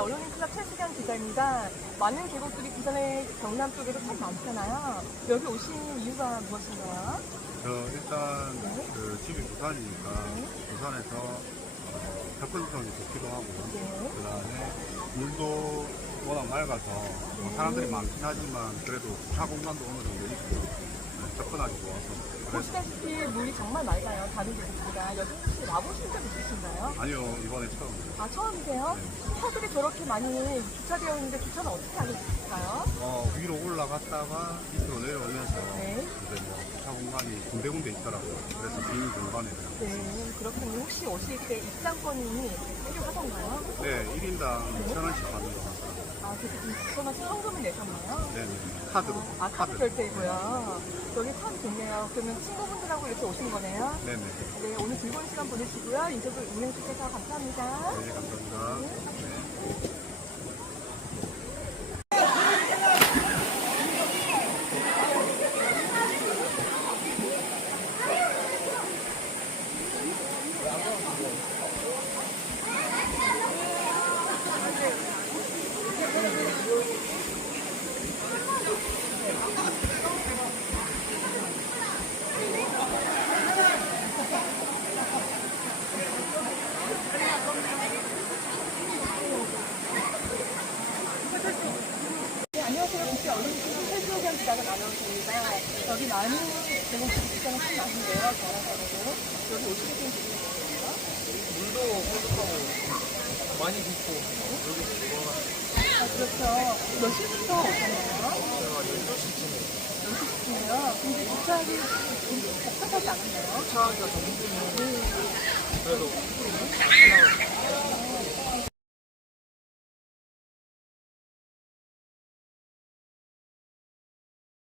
언론인 클럽 최수경 기자입니다. 많은 계곡들이 부산의 경남 쪽에도 참 많잖아요. 여기 오신 이유가 무엇인가요? 저 일단 네. 그 집이 부산이니까 네. 부산에서 어, 접근성이 좋기도 하고 네. 그다음에 물도 워낙 맑아서 뭐 네. 사람들이 많긴 하지만 그래도 차 공간도 어느 정도 있고 네, 접근하기 좋아서 그래서 보시다시피 물이 정말 맑아요. 다른 계곡보다. 여기 혹시 와보신 적 있으 아니요 이번에 처음 아, 처음이세요? 차들이 저렇게 많이 주차되어 있는데 주차는 어떻게 하고 있을까요? 어, 위로 올라갔다가 밑으로 내려오면서 네. 이제 뭐차 공간이 군데군데 있더라고요. 그래서 빈 공간에 그냥 네, 그렇군요. 혹시 오실 때 입장권이 필요하던가요? 네 1인당 천 원씩 받는 거 같아요. 아, 그래서 지금 입장권은 현금을 내셨나요? 네네 카드로 아, 카드 결제이고요. 여기 참 좋네요. 그러면 친구분들하고 이렇게 오신 거네요. 네네 네, 오늘 즐거운 시간 보내시고요. 인터뷰. 네 감사합니다. 네, 혹시 언론팀 최수경 기자가 나눠있습니다. 여기 많은 대목들이 시장이 참 많은데요. 전화번호도. 여기 오시게 된 이유가 뭐예요? 물도 깨끗하고 많이 깊고 여기 들어가 아, 그렇죠. 몇 시부터 오셨나요? 제가 12시쯤에 10시쯤이요. 근데 주차하기 좀 복잡하지 않았나요? 차하기가 좀 힘드네 그래도